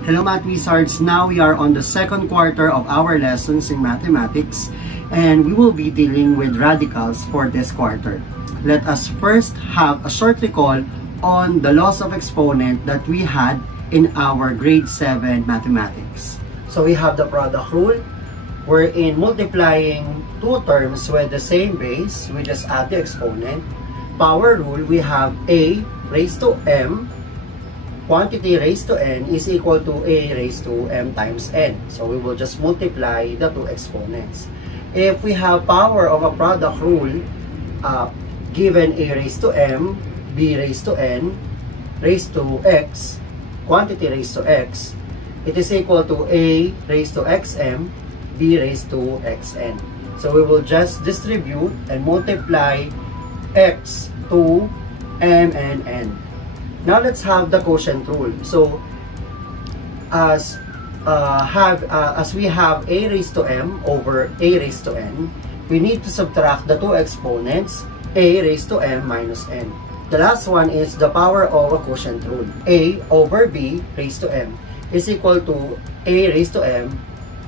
Hello Math Wizards! Now we are on the second quarter of our lessons in mathematics and we will be dealing with radicals for this quarter. Let us first have a short recall on the laws of exponent that we had in our grade 7 mathematics. So we have the product rule, wherein multiplying two terms with the same base, we just add the exponent. Power rule, we have a raised to m, quantity raised to n is equal to a raised to m times n. So we will just multiply the two exponents. If we have power of a product rule, given a raised to m, b raised to n, raised to x, quantity raised to x, it is equal to a raised to xm, b raised to xn. So we will just distribute and multiply x to m and n. Now let's have the quotient rule. So as we have a raised to m over a raised to n, we need to subtract the two exponents, a raised to m minus n. The last one is the power of a quotient rule. A over b raised to m is equal to a raised to m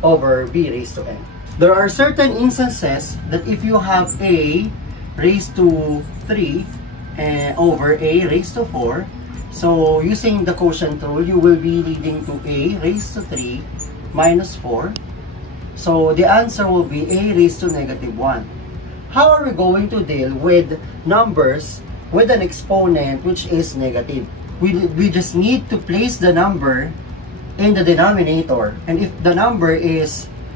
over b raised to n. There are certain instances that if you have a raised to 3 over a raised to 4, so using the quotient rule, you will be leading to a raised to 3 minus 4. So the answer will be a raised to negative 1. How are we going to deal with numbers with an exponent which is negative? We just need to place the number in the denominator, and if the number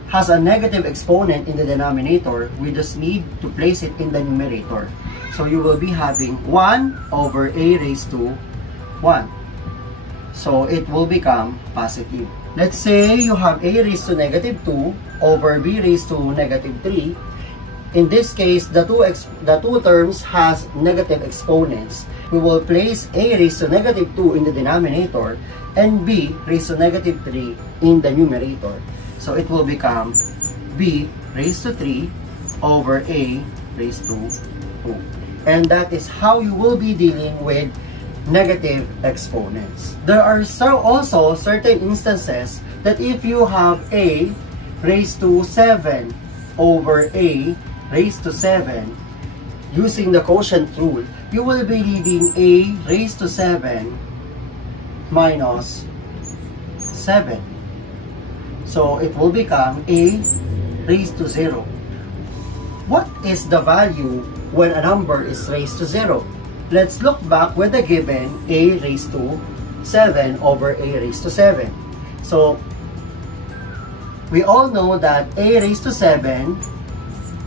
has a negative exponent in the denominator, we just need to place it in the numerator. So you will be having 1 over a raised to 1. So it will become positive. Let's say you have a raised to negative 2 over b raised to negative 3. In this case, the two terms has negative exponents. We will place a raised to negative 2 in the denominator and b raised to negative 3 in the numerator. So it will become b raised to 3 over a raised to 2. And that is how you will be dealing with negative exponents. There are also certain instances that if you have a raised to 7 over a raised to 7, using the quotient rule, you will be leading a raised to 7 minus 7. So it will become a raised to 0. What is the value when a number is raised to 0? Let's look back with the given a raised to 7 over a raised to 7. So we all know that a raised to 7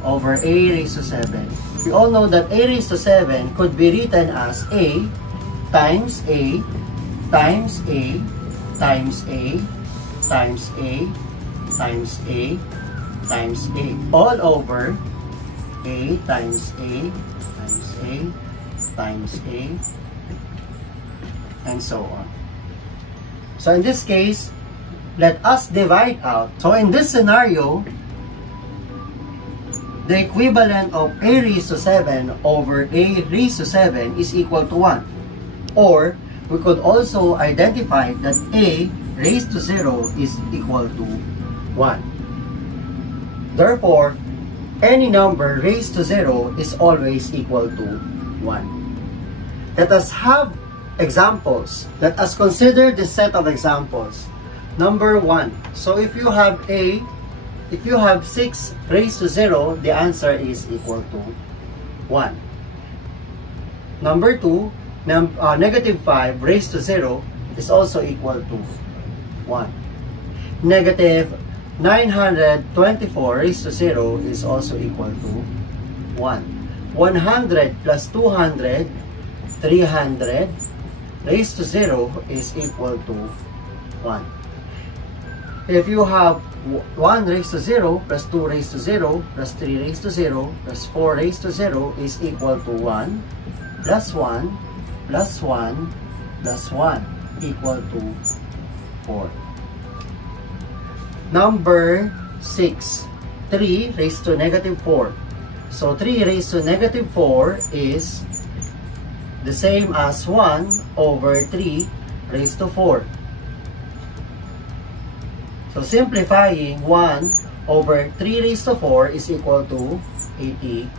over a raised to 7. We all know that a raised to 7 could be written as a times a times a times a times a times a times a all over a times a times a times a and so on. So in this case, let us divide out. So in this scenario, the equivalent of a raised to 7 over a raised to 7 is equal to 1. Or we could also identify that a raised to 0 is equal to 1. Therefore, any number raised to 0 is always equal to 1. Let us have examples. Let us consider this set of examples. Number 1. So if you have 6 raised to 0, the answer is equal to 1. Number 2, negative 5 raised to 0 is also equal to 1. Negative 924 raised to 0 is also equal to 1. 100 plus 200, 300 raised to 0 is equal to 1. If you have 1 raised to 0 plus 2 raised to 0 plus 3 raised to 0 plus 4 raised to 0 is equal to 1 plus 1 plus 1 plus 1 equal to 4. Number 6, 3 raised to negative 4. So 3 raised to negative 4 is the same as 1 over 3 raised to 4. So simplifying, 1 over 3 raised to 4 is equal to 81.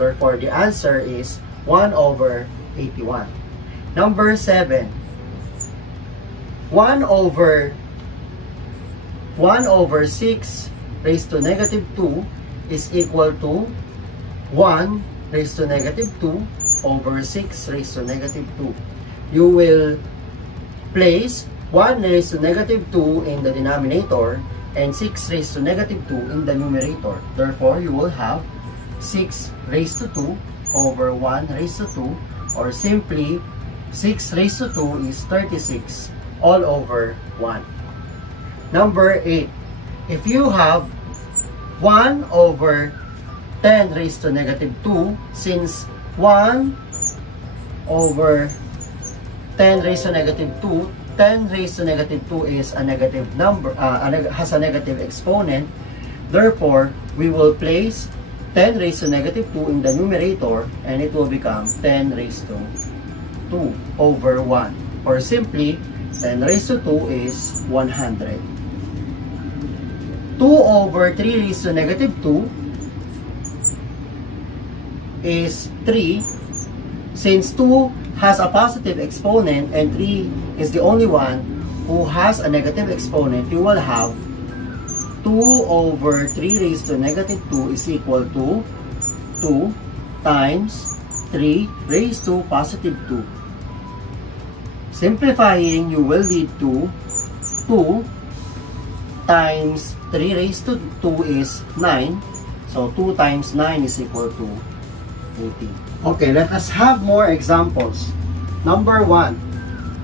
Therefore, the answer is 1 over 81. Number 7. 1 over 6 raised to negative 2 is equal to 1 raised to negative 2 over 6 raised to negative 2. You will place 1 raised to negative 2 in the denominator and 6 raised to negative 2 in the numerator. Therefore, you will have 6 raised to 2 over 1 raised to 2, or simply 6 raised to 2 is 36 all over 1. Number 8. If you have 1 over 10 raised to negative 2, since 1 over 10 raised to negative 2, 10 raised to negative 2 is a negative number, has a negative exponent. Therefore, we will place 10 raised to negative 2 in the numerator and it will become 10 raised to 2 over 1. Or simply, 10 raised to 2 is 100. 2 over 3 raised to negative 2 is 3. Since 2 has a positive exponent and 3 is the only one who has a negative exponent, you will have 2 over 3 raised to negative 2 is equal to 2 times 3 raised to positive 2. Simplifying, you will lead to 2 times 3 raised to 2 is 9. So 2 times 9 is equal to 18. Okay, let us have more examples. Number 1,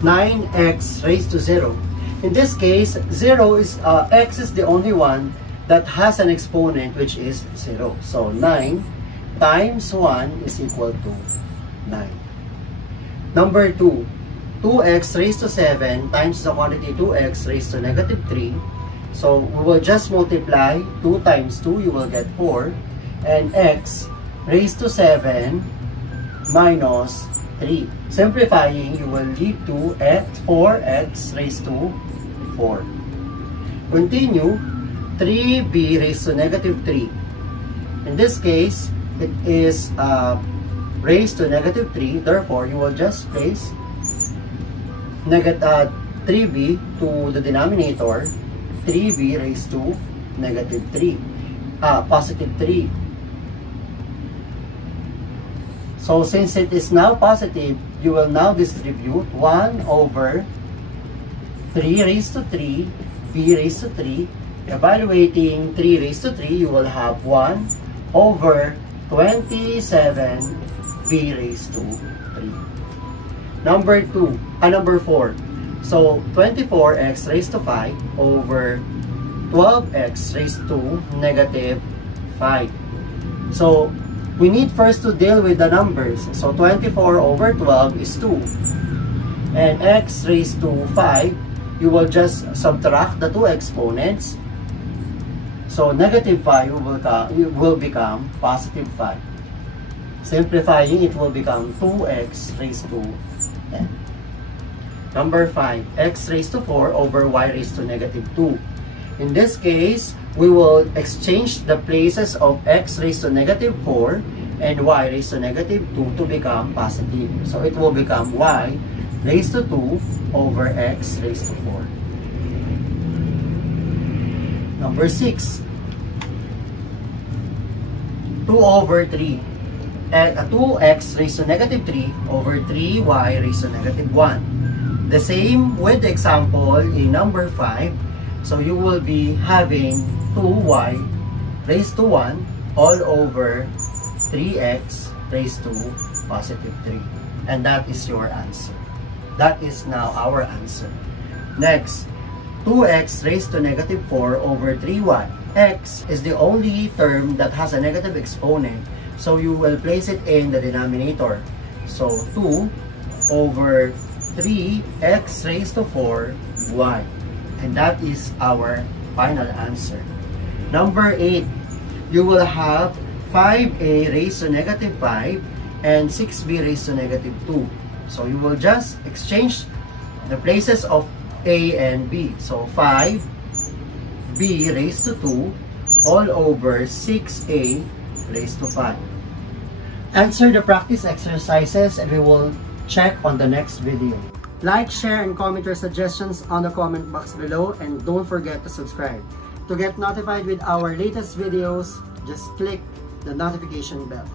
9x raised to 0. In this case, 0 is x is the only one that has an exponent which is 0. So 9 times 1 is equal to 9. Number 2, 2x raised to 7 times the quantity 2x raised to negative 3. So we will just multiply 2 times 2, you will get 4. And x raised to 7 minus 3. Simplifying, you will lead to 4x raised to 4. Continue, 3b raised to negative 3. In this case, it is raised to negative 3. Therefore, you will just place 3b to the denominator. 3b raised to negative 3. Positive 3. So since it is now positive, you will now distribute 1 over 3 raised to 3, b raised to 3. Evaluating 3 raised to 3, you will have 1 over 27 b raised to 3. Number 4. So 24x raised to 5 over 12x raised to negative 5. So we need first to deal with the numbers. So 24 over 12 is 2. And x raised to 5, you will just subtract the two exponents. So negative 5 will become positive 5. Simplifying, it will become 2x raised to 10. Number 5, x raised to 4 over y raised to negative 2. In this case, we will exchange the places of x raised to negative 4 and y raised to negative 2 to become positive. So it will become y raised to 2 over x raised to 4. Number 6, 2 over 3. 2x raised to negative 3 over 3y raised to negative 1. The same with the example in number 5. So you will be having 2y raised to 1 all over 3x raised to positive 3. And that is your answer. That is now our answer. Next, 2x raised to negative 4 over 3y. X is the only term that has a negative exponent. So you will place it in the denominator. So 2 over 3x raised to 4y. And that is our final answer. Number 8, you will have 5a raised to negative 5 and 6b raised to negative 2. So you will just exchange the places of a and b. So 5 b raised to 2 all over 6a raised to 5. Answer the practice exercises and we will check on the next video. Like, share, and comment your suggestions on the comment box below, and don't forget to subscribe. To get notified with our latest videos, just click the notification bell.